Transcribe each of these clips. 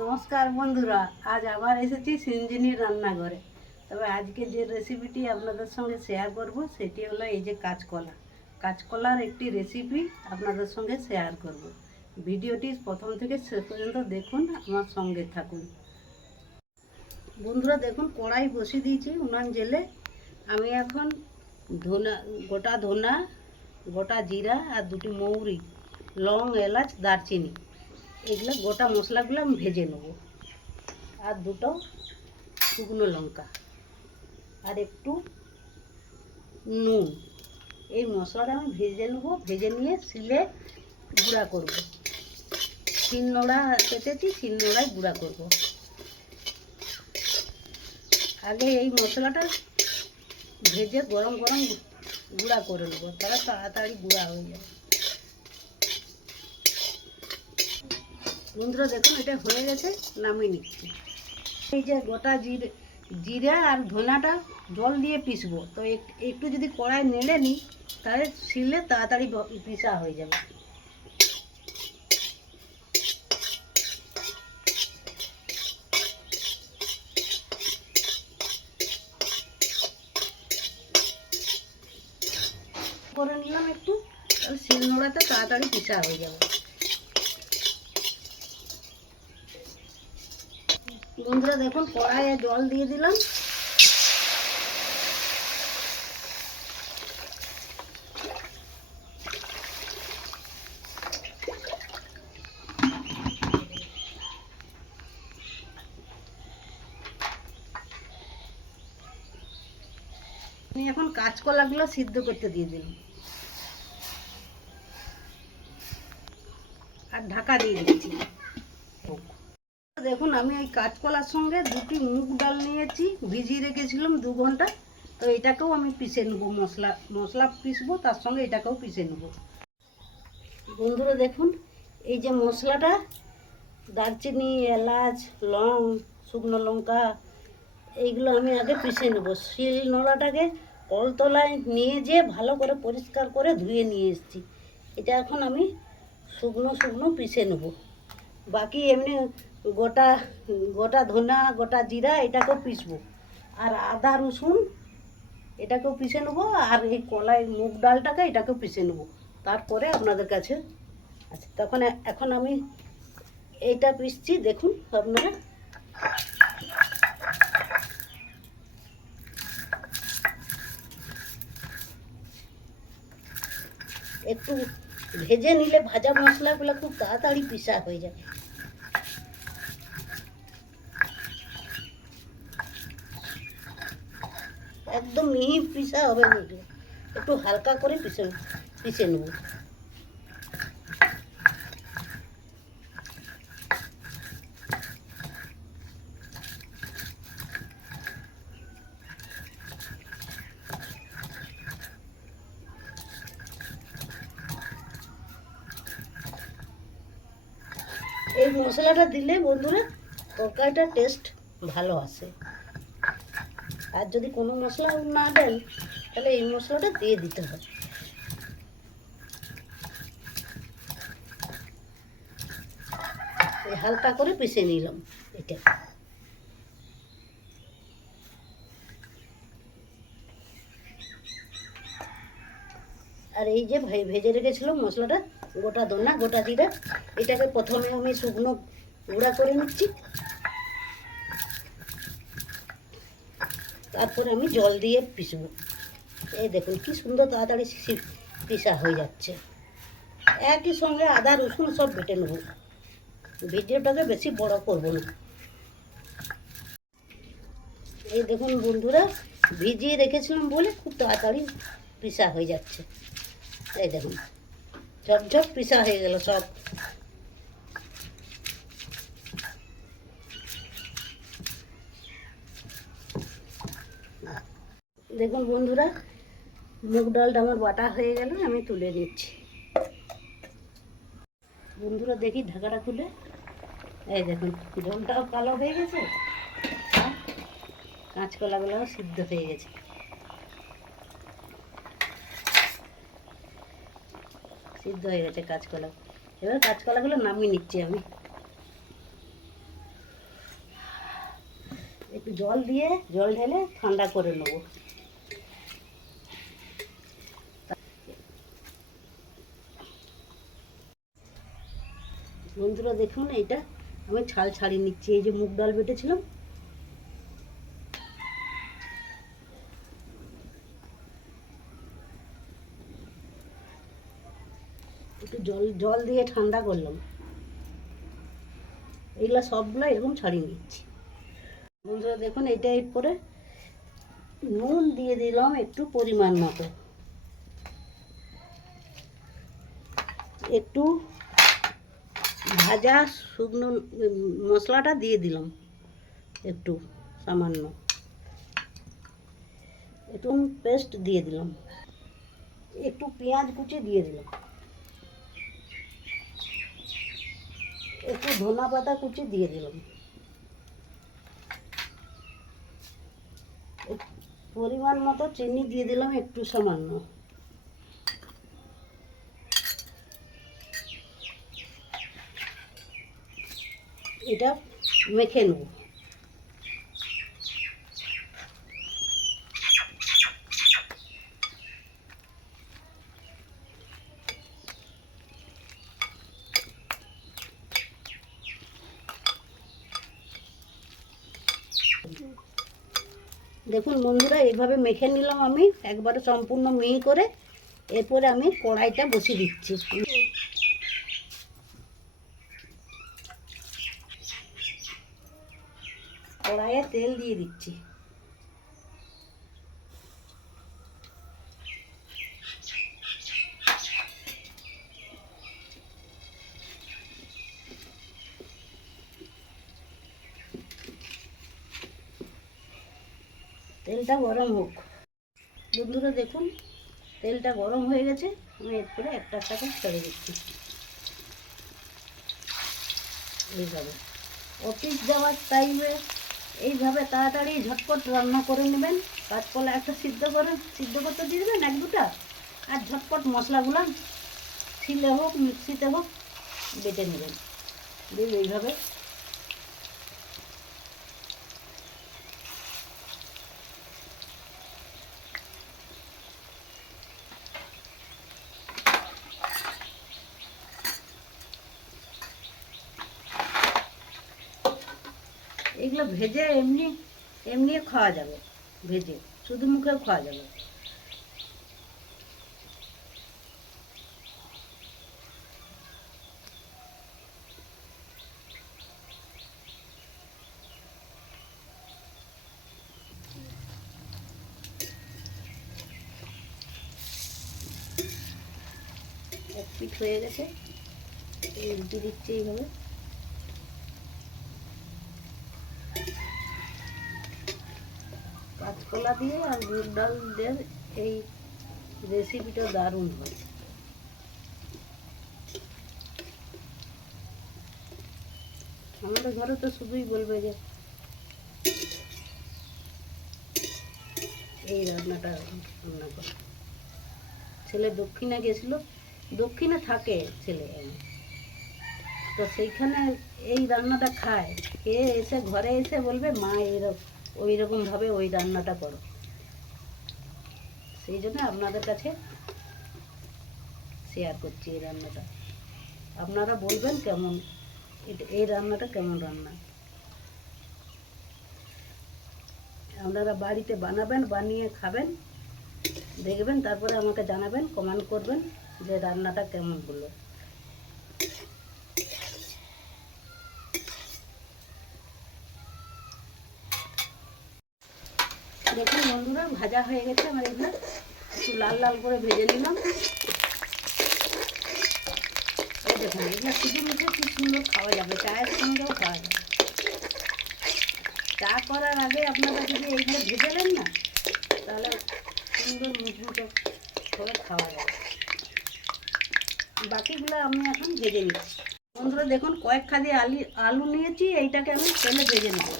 নমস্কার বন্ধুরা, আজ আবার এসেছি সিঞ্জিনির রান্নাঘরে। তবে আজকে যে রেসিপিটি আপনাদের সঙ্গে শেয়ার করব, সেটি হলো এই যে কাঁচকলা। কাঁচকলার একটি রেসিপি আপনাদের সঙ্গে শেয়ার করব। ভিডিওটি প্রথম থেকে শেষ পর্যন্ত দেখুন, আমার সঙ্গে থাকুন। বন্ধুরা, দেখুন, কড়াই বসিয়ে দিয়েছি উনান জেলে। আমি এখন ধনা, গোটা ধনা, গোটা জিরা আর দুটি মৌরি, লং, এলাচ, দারচিনি। এগুলো গোটা মশলাগুলো আমি ভেজে নেব। আর দুটো শুকনো লঙ্কা। আর একটু নুন। এই মশলাটা আমি ভেজে নেব, ভেজে নিয়ে শিলে গুঁড়া করব। শিল নোড়া কেটেছি শিল নোড়ায় গুঁড়া করব। আগে এই মশলাটা ভেজে গরম গরম গুঁড়া করে নেব তারা তাড়াতাড়ি গুঁড়া হয়ে যাবে। বন্ধুরা, দেখুন, এটা হয়ে গেছে, নামিয়ে নিচ্ছি। এই যে গোটা জিরে, জিরা আর ধনাটা জল দিয়ে পিসবো তো এক- একটু যদি কড়াই নেড়ে নিই, তাহলে শিলে তাড়াতাড়ি পিসা হয়ে যাবে। করে নিলাম একটু শিল নোড়াতে তাড়াতাড়ি পিসা হয়ে যাবে। বন্ধুরা দেখুন, কড়াইয়ে জল দিয়ে দিলাম। আমি এখন কাঁচকলাগুলো সিদ্ধ করতে দিয়ে দিলাম। আর ঢাকা দিয়ে দিচ্ছি। আমি এই কাঁচকলার সঙ্গে দুটি মুগ ডাল নিয়েছি, ভিজিয়ে রেখেছিলাম দু ঘণ্টা। তো এটাকেও আমি পিষে নেব, মশলা মশলা পিষবো, তার সঙ্গে এটাকেও পিষে নেব। বন্ধুরা দেখুন, এই যে মশলাটা, দারচিনি, এলাচ, লং, শুকনো লঙ্কা, এইগুলো আমি আগে পিষে নেব। শিল নোড়াটাকে কলতলায় নিয়ে যেয়ে ভালো করে পরিষ্কার করে ধুয়ে নিয়ে এসেছি। এটা এখন আমি শুকনো শুকনো পিষে নেব। বাকি এমনি গোটা গোটা ধনা, গোটা জিরা এটাকেও পিসবো আর আদা, রসুন এটাকেও পিষে নেব, আর এই কলাই মুগ ডালটাকে এটাকেও পিষে নেব। তারপরে আপনাদের কাছে আচ্ছা তখন এখন আমি এইটা পিসছি দেখুন আপনারা। একটু ভেজে নিলে ভাজা মশলাগুলো খুব তাড়াতাড়ি পিসা হয়ে যায় একদম মিহি পিসা হবে একটু হালকা করে পিসে পিসে নেব। এই মশলাটা দিলে বন্ধুরা, তরকারিটার টেস্ট ভালো আসে। আর যদি কোনো মশলা না দেন, তাহলে এই মশলাটা দিয়ে দিতে এই হালকা করে পিষে নিলাম এটা। আর এই যে ভেজে রেখেছিলাম মশলাটা, গোটা দোনা গোটা জিরা, এটাকে প্রথমে আমি শুকনো গুঁড়া করে নিচ্ছি। তারপরে আমি জল দিয়ে পিসবো এই দেখুন কি সুন্দর তাড়াতাড়ি পিসা হয়ে যাচ্ছে। একই সঙ্গে আদা, রসুন সব বেটে নেব। ভিডিওটাকে বেশি বড় করব না। এই দেখুন বন্ধুরা, ভিজিয়ে রেখেছিলাম বলে খুব তাড়াতাড়ি পিসা হয়ে যাচ্ছে। এই দেখুন ঝপঝপ পিসা হয়ে গেল সব। দেখুন বন্ধুরা, মুগ ডালটা আমার বাটা হয়ে গেল, আমি তুলে নিচ্ছি। বন্ধুরা দেখি ঢাকাটা খুলে। এই দেখুন, জলটাও কালো হয়ে গেছে কাঁচকলাগুলোও সিদ্ধ হয়ে গেছে। সিদ্ধ হয়ে গেছে কাঁচকলা। এবার কাঁচকলাগুলো নামিয়ে নিচ্ছি আমি। একটু জল দিয়ে, জল ঢেলে ঠান্ডা করে নেব। বন্ধুরা, দেখুন এটা আমি ছাল ছাড়িয়ে নিচ্ছি। এই যে মুগ ডাল বেটেছিলাম। একটু জল জল দিয়ে ঠান্ডা করলাম। এইগুলো সবগুলো এরকম ছাড়িয়ে নিচ্ছি। বন্ধুরা, দেখুন এটা এরপরে নুন দিয়ে দিলাম একটু পরিমাণ মতো। একটু ভাজা শুকনো মশলাটা দিয়ে দিলাম। একটু সামান্য। একটু পেস্ট দিয়ে দিলাম। একটু পেঁয়াজ কুচি দিয়ে দিলাম। একটু ধনা পাতা কুচি দিয়ে দিলাম। পরিমাণ মতো চিনি দিয়ে দিলাম একটু সামান্য। এটা মেখে নেব। দেখুন বন্ধুরা, এইভাবে মেখে নিলাম আমি। একবারে সম্পূর্ণ মিহি করে। এরপরে আমি কড়াইটা বসিয়ে দিচ্ছি। কড়াইয়ে তেল দিয়ে দিচ্ছি। তেলটা গরম হোক। বন্ধুরা দেখুন, তেলটা গরম হয়ে গেছে, আমি এরপরে একটা একটাকে ছেড়ে দিচ্ছি। এইভাবে অফিস যাওয়ার টাইমে এইভাবে তাড়াতাড়ি ঝটপট রান্না করে নেবেন। কাঁচকলা একটা সিদ্ধ করে সিদ্ধ করতে দিয়ে দেবেন এক দুটা, আর ঝটপট মশলাগুলো ছিলে হোক, মিক্সিতে হোক, বেটে নেবেন। দিয়ে এইভাবে এগুলো ভেজে এমনি এমনি খাওয়া যাবে, ভেজে, শুধু মুখেও খাওয়া যাবে। পিঠ হয়ে গেছে উল্টে দিচ্ছি এইভাবে। কাঁচকলা দিয়ে আর মুগ ডাল দিয়ে এই রেসিপিটা দারুণ হয়। আমাদের ঘরে তো শুধুই বলবে যে এই রান্নাটা রান্না কর। ছেলে দক্ষিণে গেছিল, দক্ষিণে থাকে ছেলে। তো সেইখানে এই রান্নাটা খায়। কে এসে ঘরে এসে বলবে, মা এরকম ওই রকমভাবে ওই রান্নাটা করো। সেই জন্য আপনাদের কাছে শেয়ার করছি এই রান্নাটা। আপনারা বলবেন কেমন, এই রান্নাটা কেমন রান্না? আপনারা বাড়িতে বানাবেন, বানিয়ে খাবেন, দেখবেন, তারপরে আমাকে জানাবেন কমেন্ট করবেন যে রান্নাটা কেমন হলো দেখুন বন্ধুরা, ভাজা হয়ে গেছে আমার এগুলো একটু লাল লাল করে ভেজে নিলাম। এই দেখুন, এগুলো শুধু মুখে কি সুন্দর খাওয়া যাবে, চায়ের সঙ্গেও খাওয়া যাবে। চা করার আগে আপনারা যদি এইগুলো ভেজে নেন না, তাহলে সুন্দর মুচমুচে করে খাওয়া যাবে। বাকিগুলো আমি এখন ভেজে নিচ্ছি। বন্ধুরা, দেখুন, কয়েক খাদি আলু আলু নিয়েছি, এইটাকে আমি তেলে ভেজে নেব।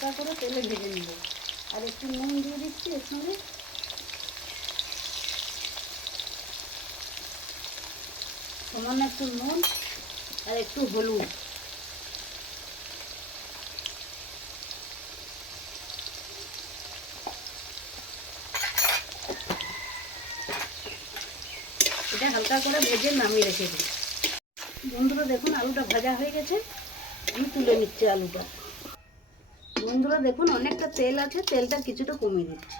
হালকা করে তেলে ভেজে নেব। আর একটু নুন দিয়ে দিচ্ছি এর সঙ্গে। সামান্য একটু নুন আর একটু হলুদ। এটা হালকা করে ভেজে নামিয়ে রেখে দিই। বন্ধুরা, দেখুন, আলুটা ভাজা হয়ে গেছে। আমি তুলে নিচ্ছি আলুটা। বন্ধুরা দেখুন, অনেকটা তেল আছে, তেলটা কিছুটা কমিয়ে দিচ্ছি।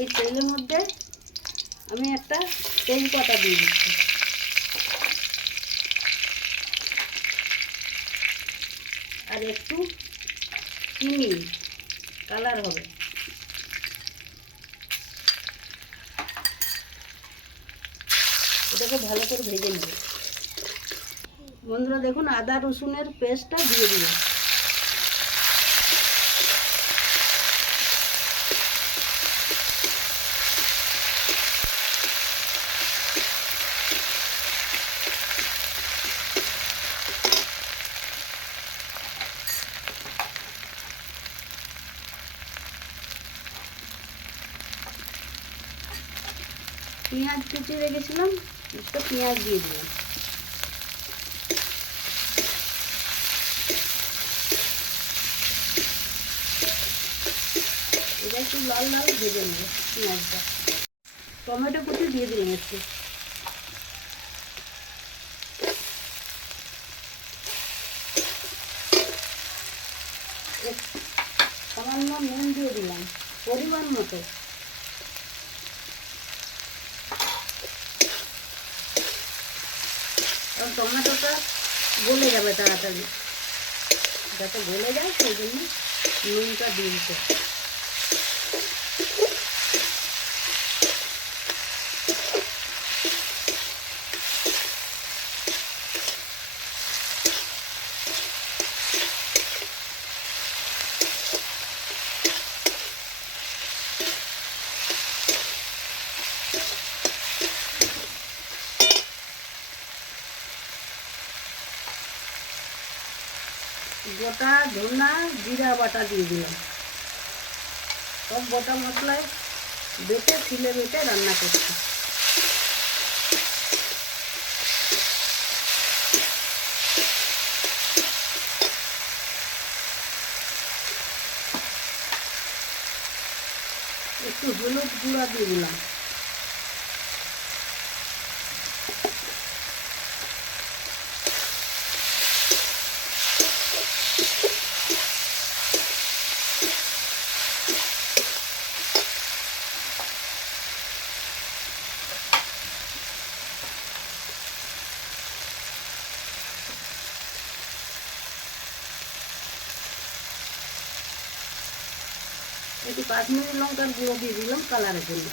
এই তেলের মধ্যে আমি একটা তেজপাতা দিয়ে দিচ্ছি। আর একটু চিনি। কালার হবে। এটাকে ভালো করে ভেজে নেব বন্ধুরা দেখুন আদা রসুনের পেস্টটা দিয়ে দিল পেঁয়াজ কুচি রেখেছিলাম একটা পেঁয়াজ দিয়ে দিলাম। এটা একটু লাল লাল ভেজে পেঁয়াজটা। টমেটো কুচি দিয়ে সামান্য নুন দিয়ে দিলাম, পরিমাণ মতো। টমেটোটা গলে যাবে তাড়াতাড়ি। যাতে গলে যায় সেই জন্য নুনটা দিয়ে ধনা, জিরা বাটা দিয়ে দিলাম। সব গোটা মশলায় বেটে, ছিলে বেটে রান্না করছি। একটু হলুদ গুঁড়া দিয়ে দিলাম একটু কাশ্মীরি লঙ্কার গুঁড়ো দিয়ে দিলাম কালারের জন্য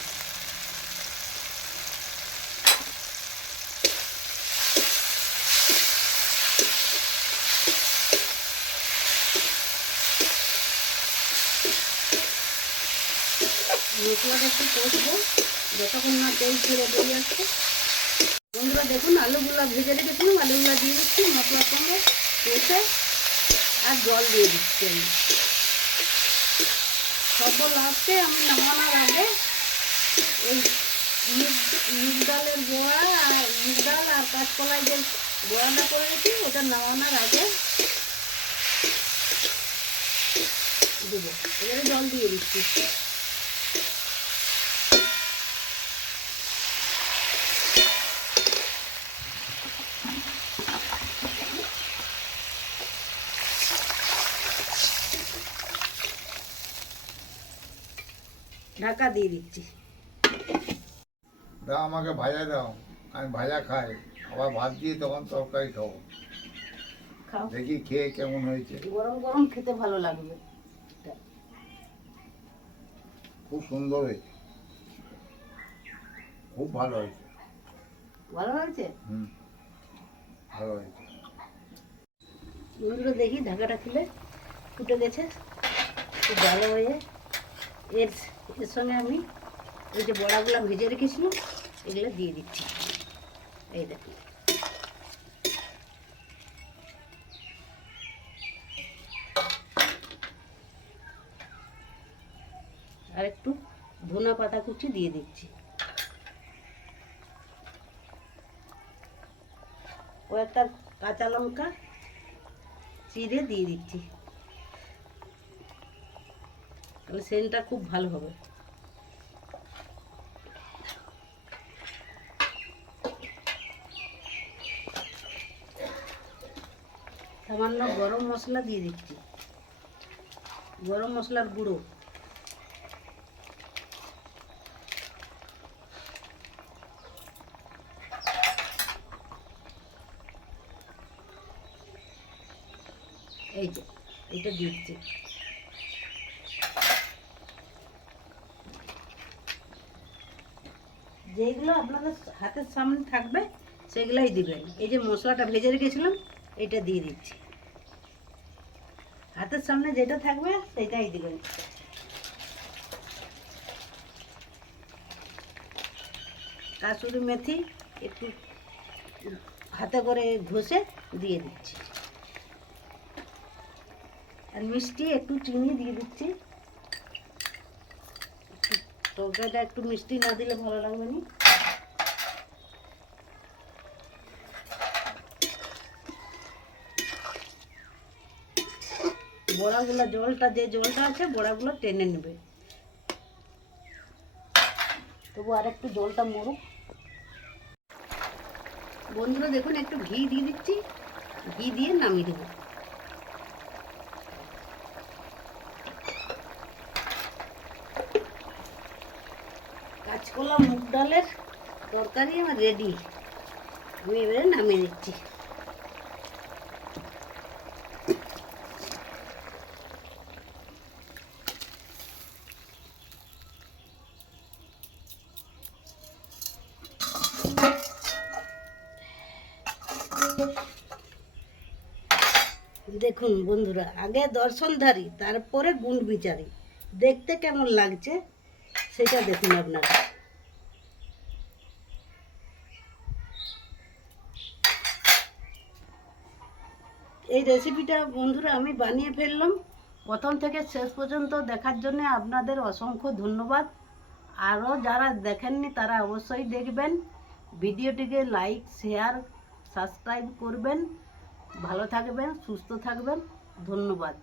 মশলাটা একটু কষবো যতক্ষণ না তেল ছেড়ে বেরিয়ে আসছে। বন্ধুরা দেখুন, আলুগুলো ভেজে রেখেছিলাম, আলুগুলো দিয়ে দিচ্ছি, মশলার সঙ্গে কষে আর জল দিয়ে দিচ্ছি আমি। সব লাস্টে আমি নামানোর আগে এই মুগ ডালের বড়া আর মুগ ডাল আর কাঁচকলায় যে বড়াটা করে রেখেছি ওটা নামানোর আগে দেবো। এবারে জল দিয়ে দিচ্ছি। ঢাকা দিয়ে দিচ্ছি। দাও আমাকে ভাজা দাও। আমি ভাজা খাই। আবার ভাত দিয়ে তখন তরকারি খাব। খাও। দেখি খেয়ে কেমন হয়েছে। গরম গরম খেতে ভালো লাগবে। খুব সুন্দর হয়েছে। খুব ভালো হয়েছে। ভালো হয়েছে? হুম। ভালো হয়েছে। বন্ধুরা দেখি ঢাকাটা খুলে ফুটে গেছে। খুব ভালো হয়ে এর এর সঙ্গে আমি এই যে বড়াগুলো ভেজে রেখেছিলাম, এগুলো দিয়ে দিচ্ছি। এই দেখুন আর একটু ধনা পাতা কুচি দিয়ে দিচ্ছি। কয়েকটা কাঁচা লঙ্কা চিড়ে দিয়ে দিচ্ছি। তাহলে সেন্টটা খুব ভালো হবে। সামান্য গরম মশলা দিয়ে দিচ্ছি। গরম মশলার গুঁড়ো। এই যে, এটা দিচ্ছি। যেগুলো আপনাদের হাতের সামনে থাকবে, সেগুলাই দিবেন। এই যে মশলাটা ভেজে রেখেছিলাম, এটা দিয়ে দিচ্ছি। হাতের সামনে যেটা থাকবে, সেটাই দিবেন। কাসুরি মেথি একটু হাতে করে ঘষে দিয়ে দিচ্ছি। আর মিষ্টি একটু চিনি দিয়ে দিচ্ছি। তরকারিটা একটু মিষ্টি না দিলে ভালো লাগবে না। বড়াগুলো জলটা, যে জলটা আছে বড়াগুলো টেনে নেবে। তবু আর একটু জলটা মরুক। বন্ধুরা দেখুন, একটু ঘি দিয়ে দিচ্ছি। ঘি দিয়ে নামিয়ে দেবো। ডালের তরকারি আমার রেডি আমি এবারে নামিয়ে দিচ্ছি দেখুন বন্ধুরা, আগে দর্শনধারী তারপরে গুণ বিচারি। দেখতে কেমন লাগছে, সেটা দেখুন আপনারা। এই রেসিপিটা বন্ধুরা আমি বানিয়ে ফেললাম। প্রথম থেকে শেষ পর্যন্ত দেখার জন্য আপনাদের অসংখ্য ধন্যবাদ। আরও যারা দেখেননি তারা অবশ্যই দেখবেন। ভিডিওটিকে লাইক শেয়ার সাবস্ক্রাইব করবেন। ভালো থাকবেন, সুস্থ থাকবেন। ধন্যবাদ।